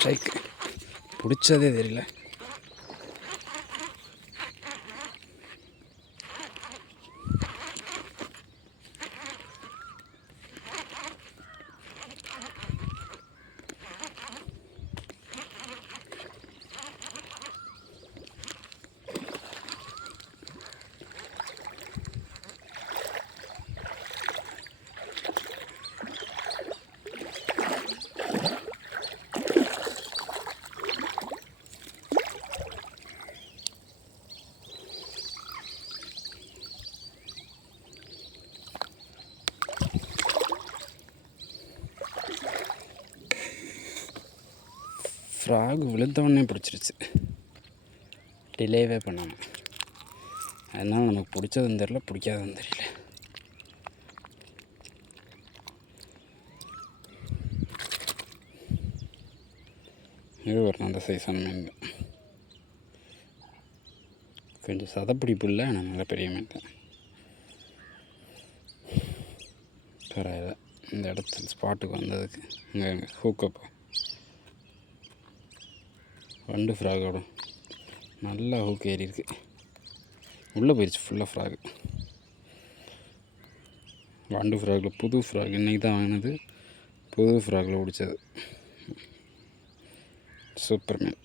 Strike பிடிச்சதே தெரியல. Frock விழுந்தவொடனே பிடிச்சிருச்சு, டிலேவே பண்ணாமல். அதனால் நமக்கு பிடிச்சதும் தெரியல, பிடிக்காதுன்னு தெரியல. இது ஒரு நல்ல சைஸான மீன் தான். கொஞ்சம் சதப்பிடிப்பு இல்லை, ஆனால் நல்ல பெரிய மீன் தான். பரவாயில்ல, இந்த இடத்துல ஸ்பாட்டுக்கு வந்ததுக்கு. இங்கே ஹூக்கப் வண்டு ஃப்ராகோட நல்லா ஹூக் ஏறி இருக்கு. உள்ளே போயிடுச்சு ஃபுல்லாக ஃப்ராகு. வண்டு ஃப்ராகில் புது ஃப்ராக் இன்றைக்கி தான் வாங்கினது. புது ஃப்ராகில் பிடிச்சது. சூப்பர் மீன்.